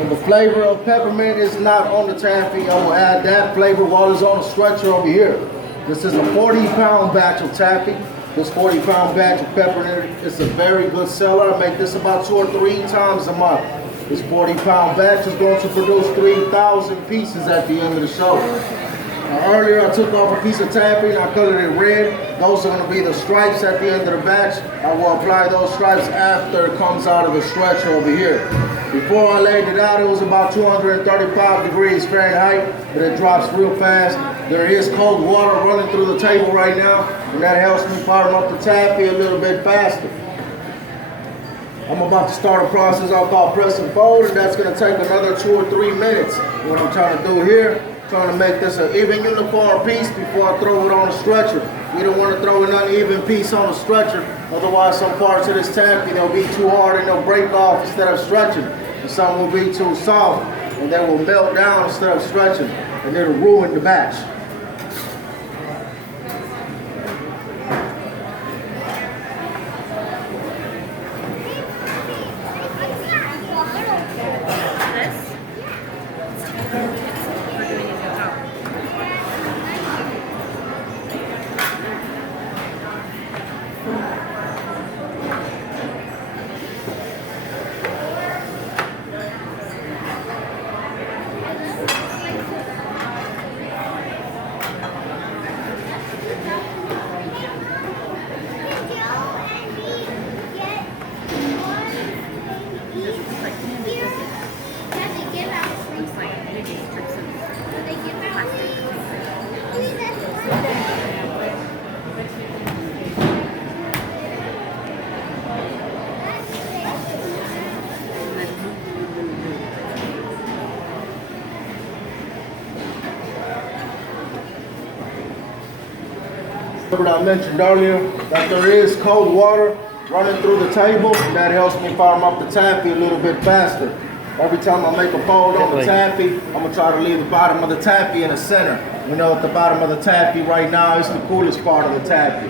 And the flavor of peppermint is not on the taffy. I'm gonna add that flavor while it's on the stretcher over here. This is a 40-pound batch of taffy. This 40-pound batch of peppermint is a very good seller. I make this about 2 or 3 times a month. This 40-pound batch is going to produce 3,000 pieces at the end of the show. Now, earlier I took off a piece of taffy and I colored it red. Those are going to be the stripes at the end of the batch. I will apply those stripes after it comes out of the stretcher over here. Before I laid it out, it was about 235 degrees Fahrenheit, but it drops real fast. There is cold water running through the table right now, and that helps me firm up the taffy a little bit faster. I'm about to start a process I call press and fold, and that's going to take another 2 or 3 minutes. What I'm trying to do here, trying to make this an even uniform piece before I throw it on the stretcher. We don't want to throw an uneven piece on the stretcher, otherwise some parts of this taffy, they'll be too hard and they'll break off instead of stretching. And some will be too soft and they will melt down instead of stretching, and it'll ruin the batch. I mentioned earlier that there is cold water running through the table, and that helps me firm up the taffy a little bit faster. Every time I make a fold on the taffy, I'm gonna try to leave the bottom of the taffy in the center. You know, at the bottom of the taffy right now is the coolest part of the taffy.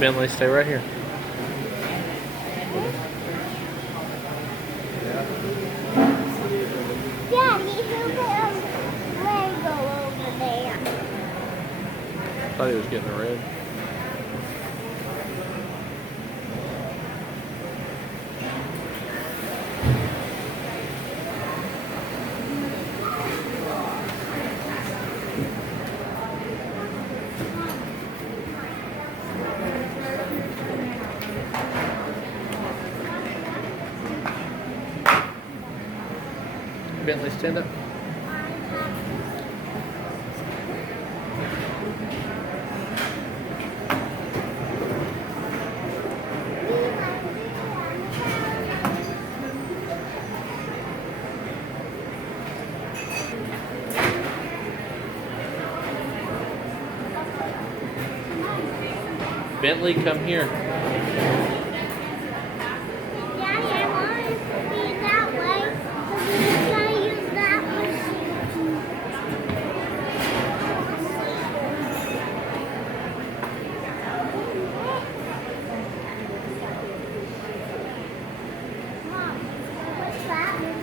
Bentley, stay right here. Daddy, who put Lego over there? I thought he was getting a red. Bentley, stand up. Bentley, come here. Daddy, I want it to be that way because we're going to use that machine. Mom, what's that machine?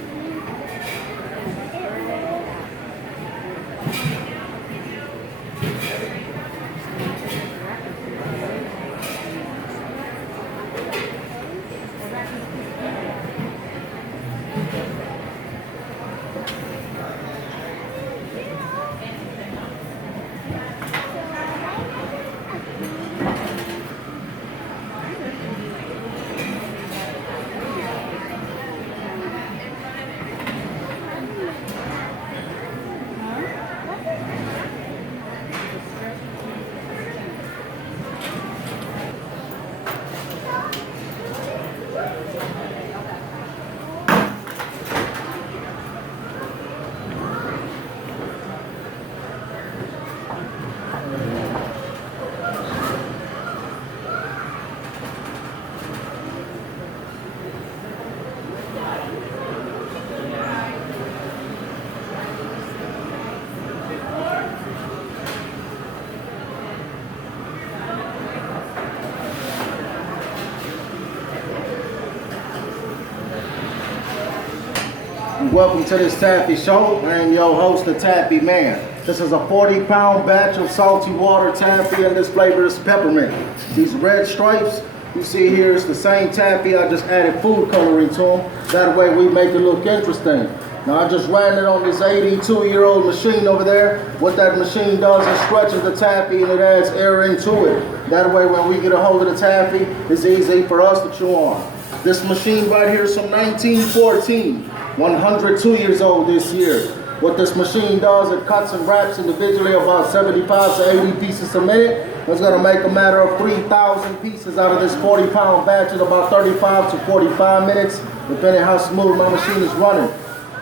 Welcome to this Taffy Show. I am your host, the Taffy Man. This is a 40-pound batch of salty water taffy, and this flavor is peppermint. These red stripes you see here is the same taffy. I just added food coloring to them. That way we make it look interesting. Now I just ran it on this 82-year-old machine over there. What that machine does is stretches the taffy and it adds air into it. That way when we get a hold of the taffy, it's easy for us to chew on. This machine right here is from 1914. 102 years old this year. What this machine does, it cuts and wraps individually about 75 to 80 pieces a minute. It's going to make a matter of 3,000 pieces out of this 40-pound batch in about 35 to 45 minutes, depending how smooth my machine is running.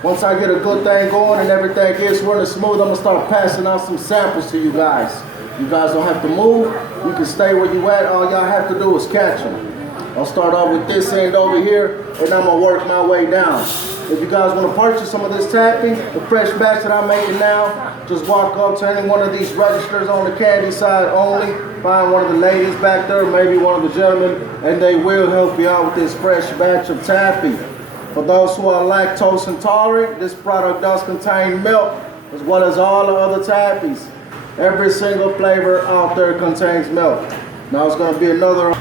Once I get a good thing going and everything is running smooth, I'm going to start passing out some samples to you guys. You guys don't have to move. You can stay where you at. All y'all have to do is catch them. I'll start off with this end over here, and I'm going to work my way down. If you guys want to purchase some of this taffy, the fresh batch that I'm making now, just walk up to any one of these registers on the candy side only. Find one of the ladies back there, maybe one of the gentlemen, and they will help you out with this fresh batch of taffy. For those who are lactose intolerant, this product does contain milk as well as all the other taffies. Every single flavor out there contains milk. Now it's going to be another.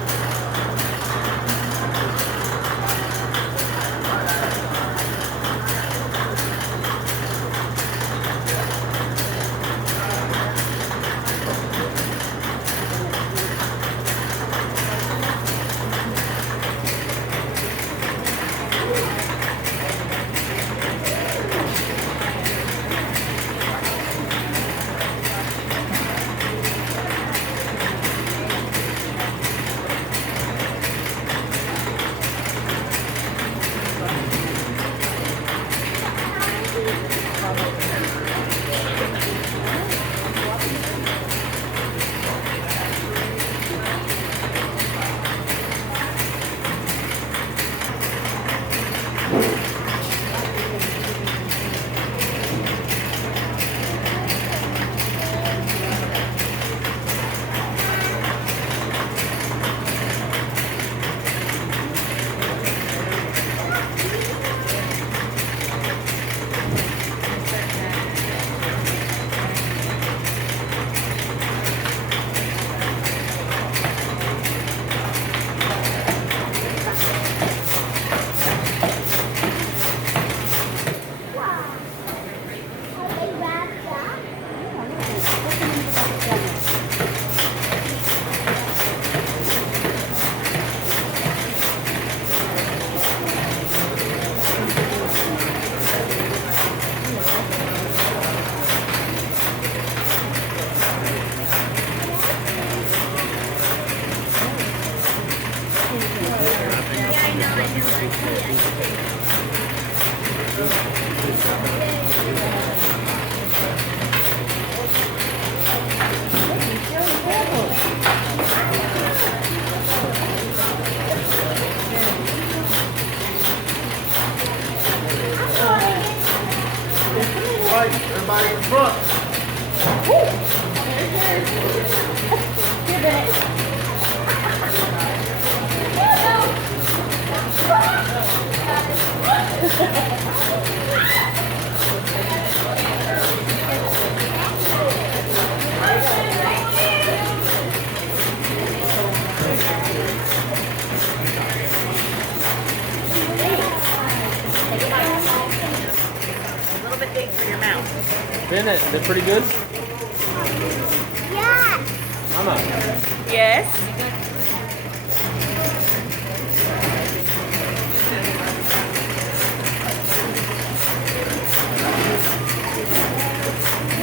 Everybody in front. A little bit big for your mouth. Isn't it? They're pretty good? Yeah. Mama. Yes.